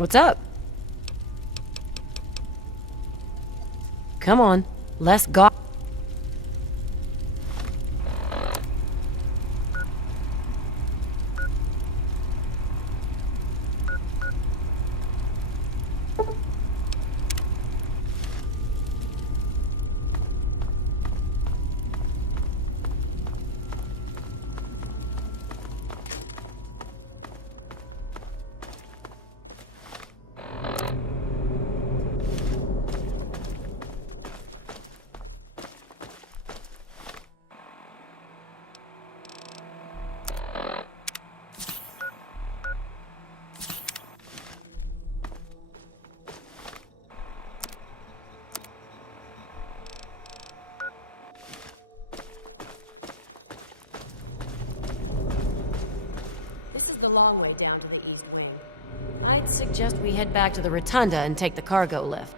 What's up? Come on, let's go. The long way down to the east wing. I'd suggest we head back to the rotunda and take the cargo lift.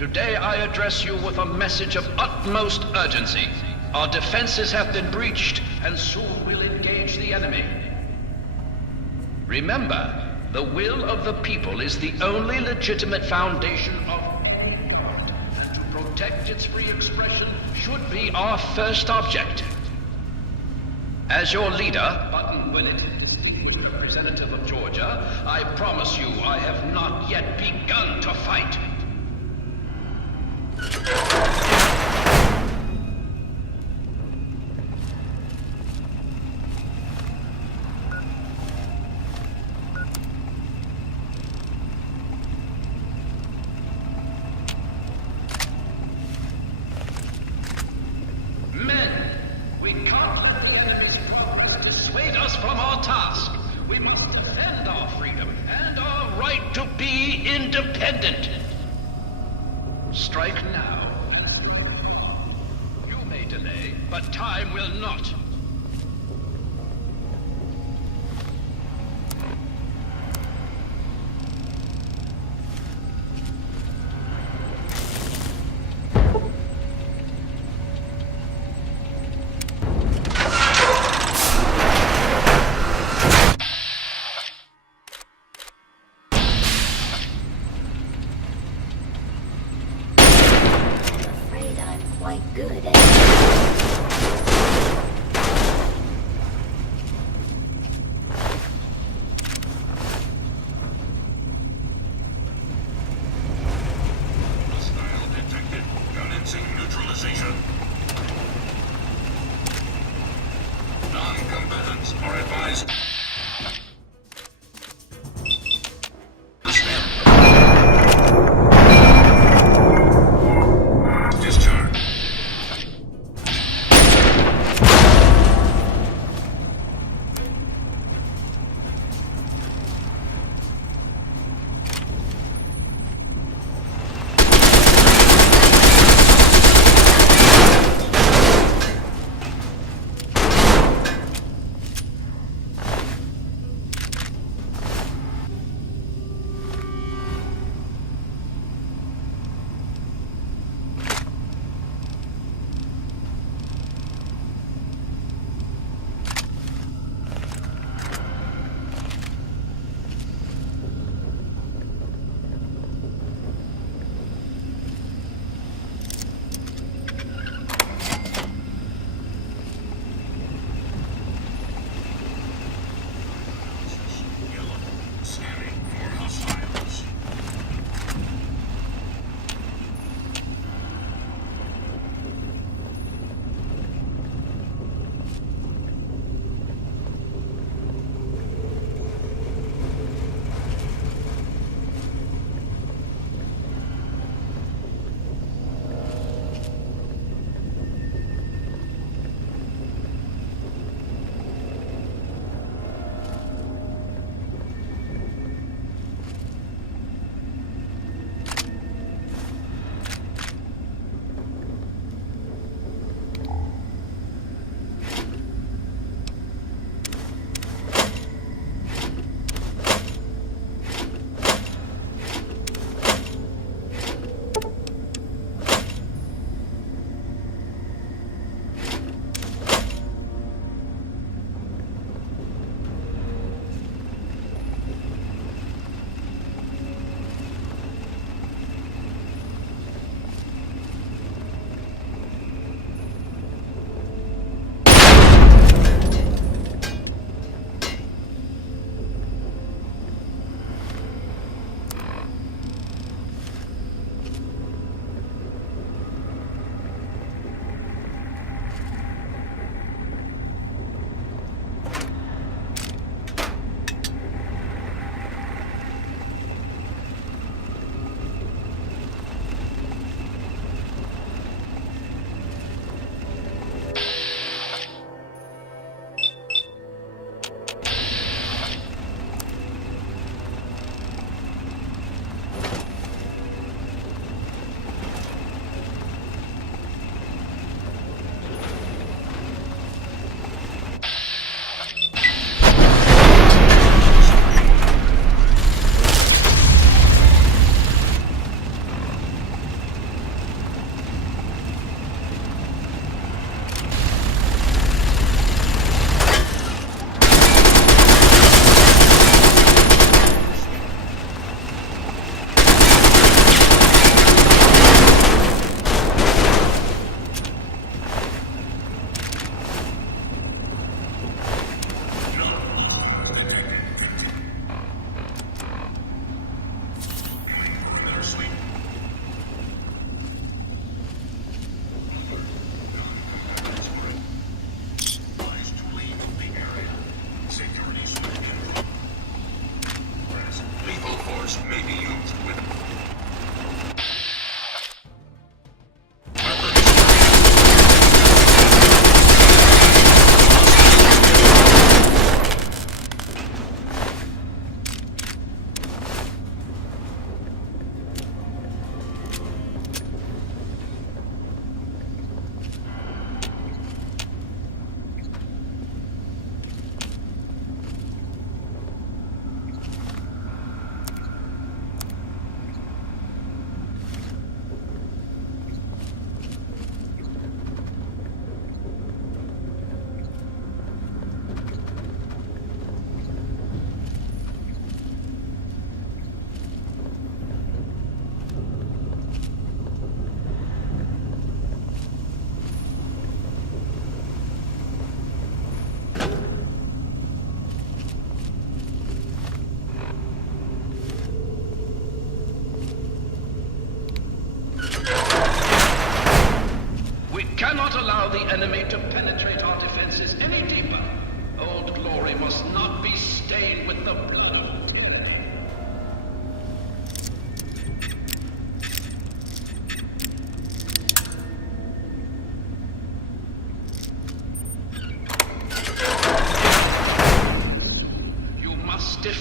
Today I address you with a message of utmost urgency. Our defenses have been breached, and soon we'll engage the enemy. Remember, the will of the people is the only legitimate foundation of any government, and to protect its free expression should be our first object. As your leader, Button Gwinnett, representative of Georgia, I promise you I have not yet begun to fight. Men, we can't let the enemy's power dissuade us from our task. We must defend our freedom and our right to be independent. Strike now. You may delay, but time will not. Quite good at it. Hostile detected. Commencing neutralization. Non-combatants are advised. Discharge.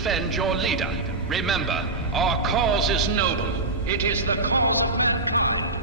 defend your leader. Remember, our cause is noble. It is the cause of mankind.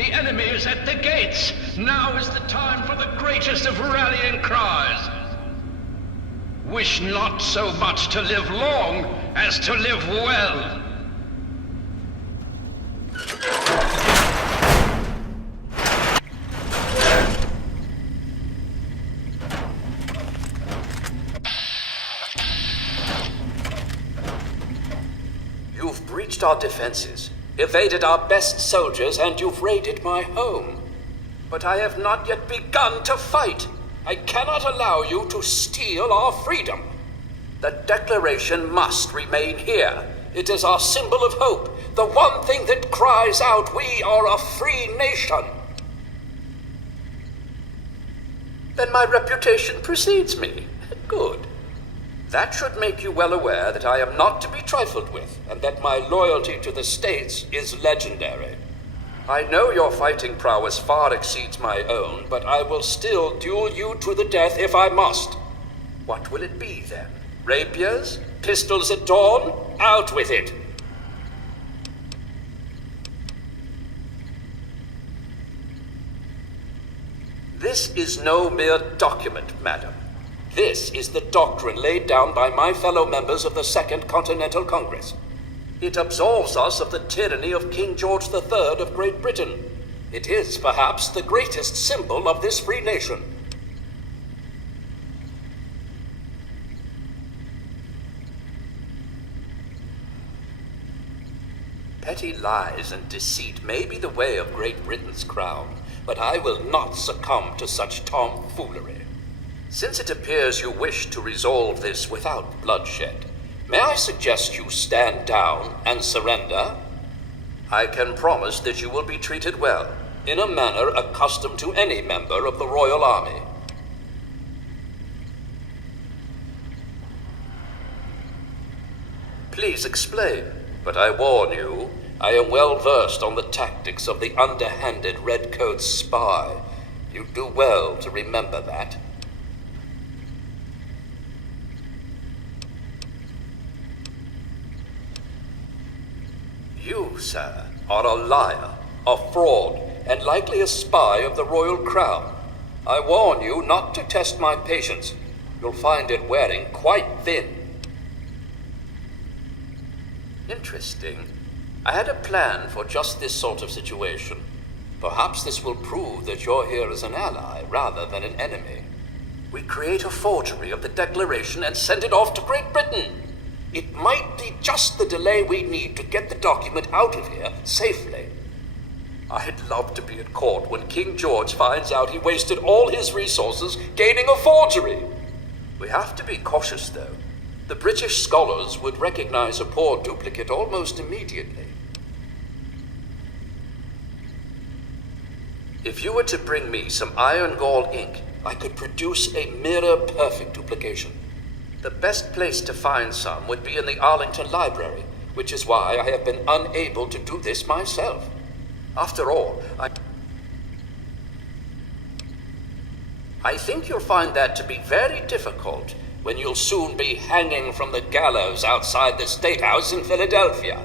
The enemy is at the gates. Now is the time for the greatest of rallying cries. Wish not so much to live long as to live well. You've breached our defenses, evaded our best soldiers, and you've raided my home. But I have not yet begun to fight. I cannot allow you to steal our freedom. The Declaration must remain here. It is our symbol of hope, the one thing that cries out, we are a free nation. Then my reputation precedes me. Good. That should make you well aware that I am not to be trifled with, and that my loyalty to the States is legendary. I know your fighting prowess far exceeds my own, but I will still duel you to the death if I must. What will it be, then? Rapiers? Pistols at dawn? Out with it! This is no mere document, madam. This is the doctrine laid down by my fellow members of the Second Continental Congress. It absolves us of the tyranny of King George III of Great Britain. It is, perhaps, the greatest symbol of this free nation. Petty lies and deceit may be the way of Great Britain's crown, but I will not succumb to such tomfoolery. Since it appears you wish to resolve this without bloodshed, may I suggest you stand down and surrender? I can promise that you will be treated well, in a manner accustomed to any member of the Royal Army. Please explain, but I warn you, I am well versed on the tactics of the underhanded Redcoat spy. You do well to remember that. You, sir, are a liar, a fraud, and likely a spy of the royal crown. I warn you not to test my patience. You'll find it wearing quite thin. Interesting. I had a plan for just this sort of situation. Perhaps this will prove that you're here as an ally rather than an enemy. We create a forgery of the Declaration and send it off to Great Britain. It might be just the delay we need to get the document out of here safely. I'd love to be at court when King George finds out he wasted all his resources gaining a forgery. We have to be cautious, though. The British scholars would recognize a poor duplicate almost immediately. If you were to bring me some iron gall ink, I could produce a mirror-perfect duplication. The best place to find some would be in the Arlington Library, which is why I have been unable to do this myself. After all, I think you'll find that to be very difficult when you'll soon be hanging from the gallows outside the State House in Philadelphia.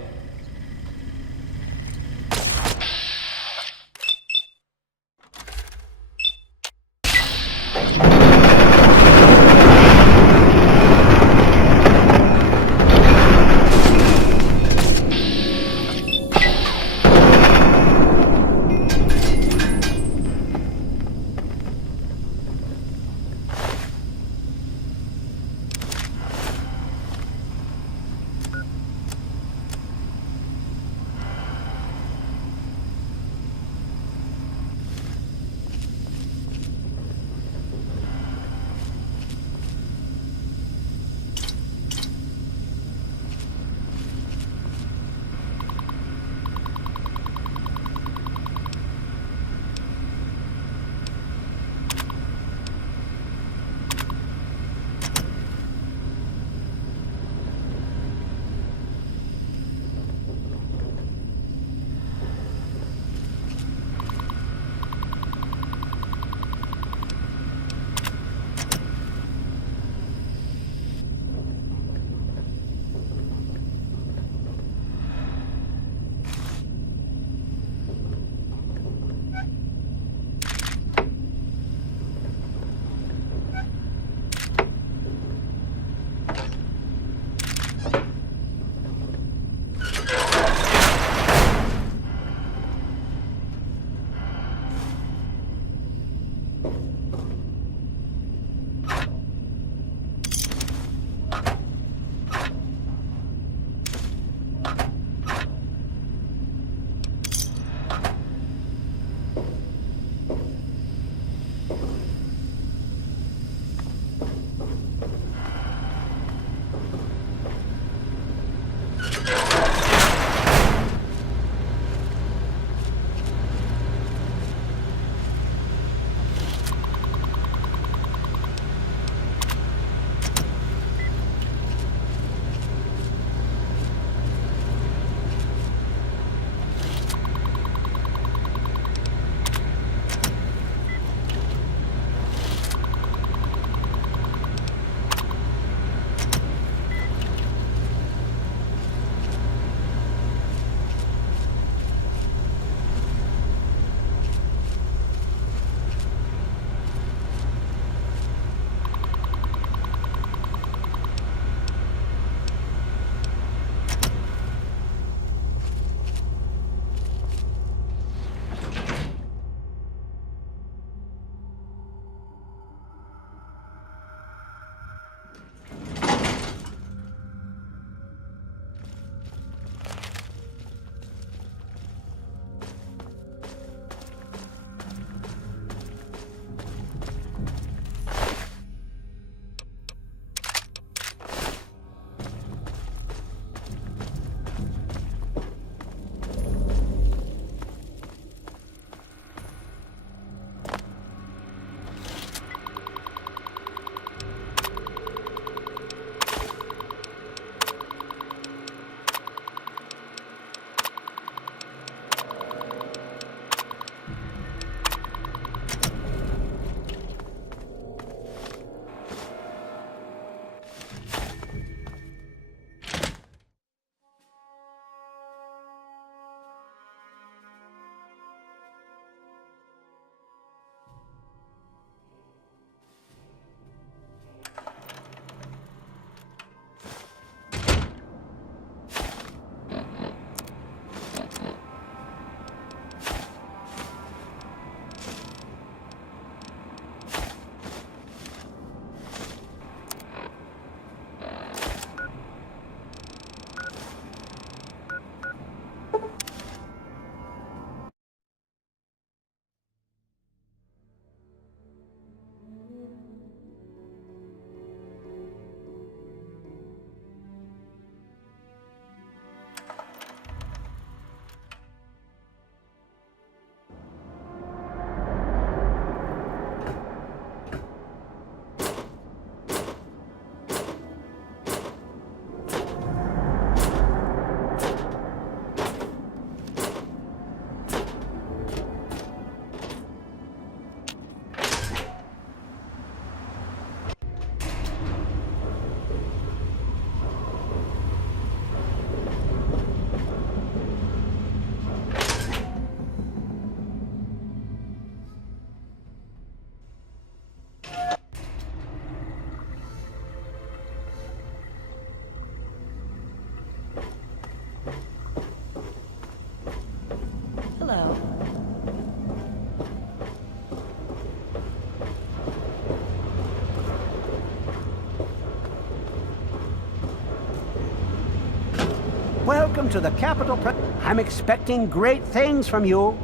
welcome to the capital. I'm expecting great things from you.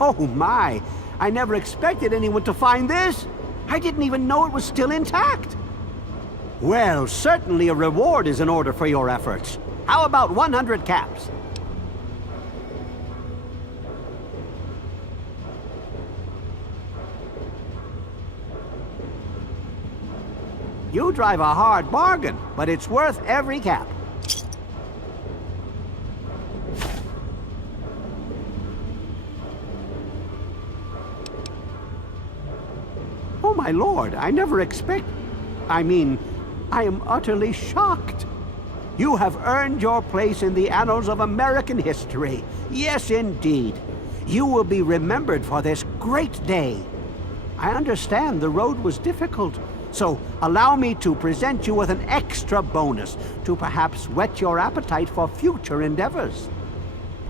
Oh my, I never expected anyone to find this. I didn't even know it was still intact. Well, certainly a reward is in order for your efforts. How about 100 caps? You drive a hard bargain, but it's worth every cap. Oh my lord, I never I am utterly shocked. You have earned your place in the annals of American history. Yes, indeed. You will be remembered for this great day. I understand the road was difficult, so allow me to present you with an extra bonus to perhaps whet your appetite for future endeavors.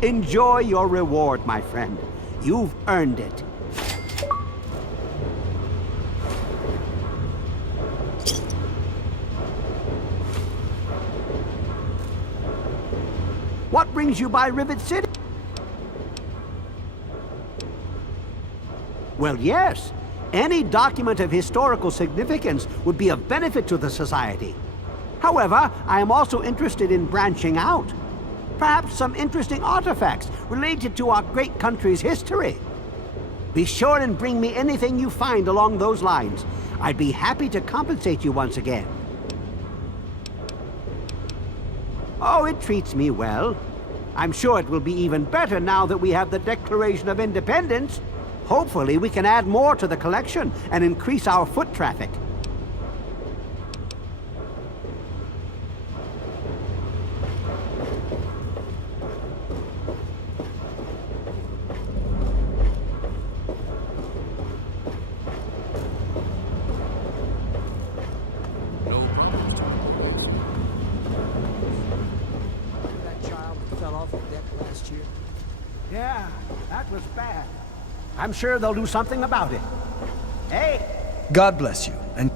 Enjoy your reward, my friend. You've earned it. What brings you by Rivet City? Well, yes. Any document of historical significance would be of benefit to the Society. However, I am also interested in branching out. Perhaps some interesting artifacts related to our great country's history. Be sure and bring me anything you find along those lines. I'd be happy to compensate you once again. Oh, it treats me well. I'm sure it will be even better now that we have the Declaration of Independence. Hopefully, we can add more to the collection and increase our foot traffic. Yeah, that was bad. I'm sure they'll do something about it. Hey! God bless you, and...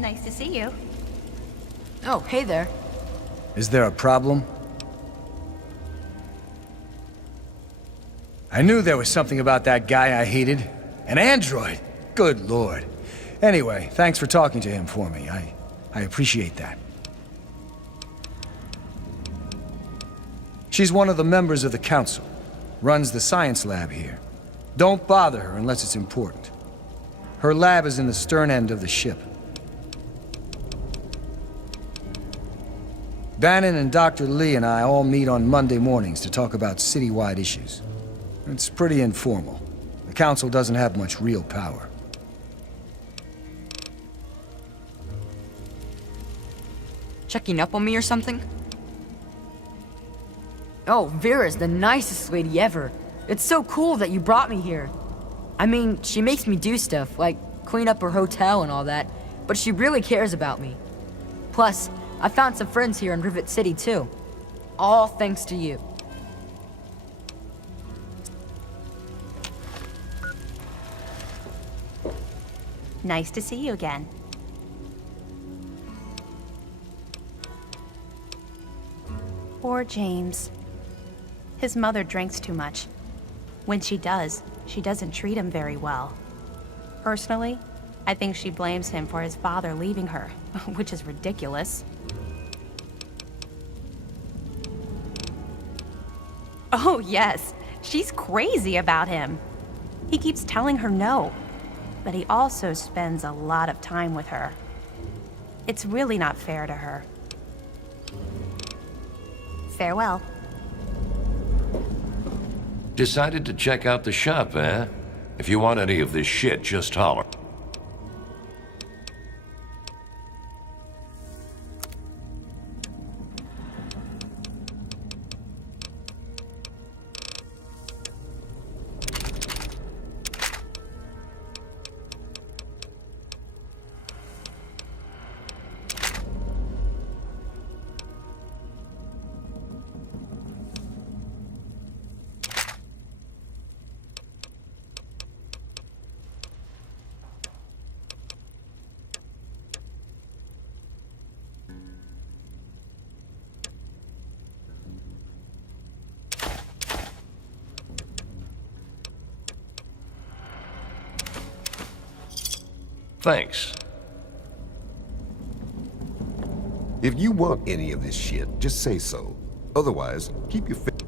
Nice to see you. Oh, hey there. Is there a problem? I knew there was something about that guy I hated. An android! Good lord. Anyway, thanks for talking to him for me. I appreciate that. She's one of the members of the council. Runs the science lab here. Don't bother her unless it's important. Her lab is in the stern end of the ship. Bannon and Dr. Lee and I all meet on Monday mornings to talk about citywide issues. It's pretty informal. The council doesn't have much real power. Checking up on me or something? Oh, Vera's the nicest lady ever. It's so cool that you brought me here. I mean, she makes me do stuff, like clean up her hotel and all that, but she really cares about me. Plus, I found some friends here in Rivet City, too. All thanks to you. Nice to see you again. Poor James. His mother drinks too much. When she does, she doesn't treat him very well. Personally, I think she blames him for his father leaving her, which is ridiculous. Oh, yes. She's crazy about him. He keeps telling her no, but he also spends a lot of time with her. It's really not fair to her. Farewell. Decided to check out the shop, eh? If you want any of this shit, just holler. Thanks. If you want any of this shit, just say so. Otherwise, keep your face.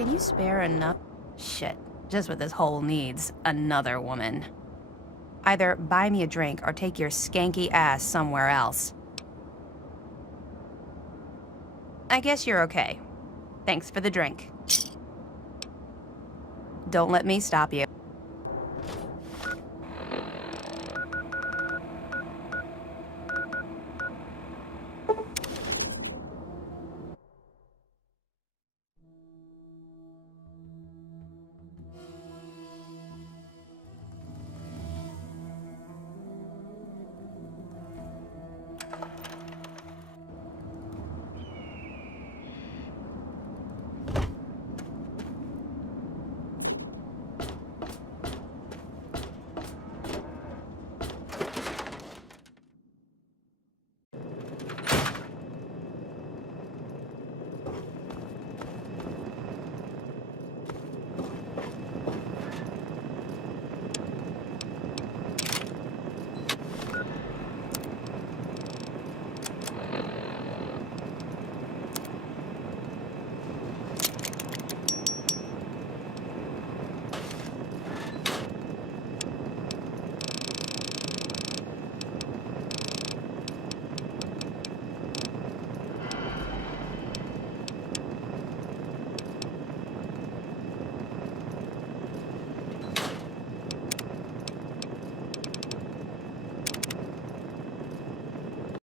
Can you spare enough? Shit, just what this hole needs. Another woman. Either buy me a drink or take your skanky ass somewhere else. I guess you're okay. Thanks for the drink. Don't let me stop you.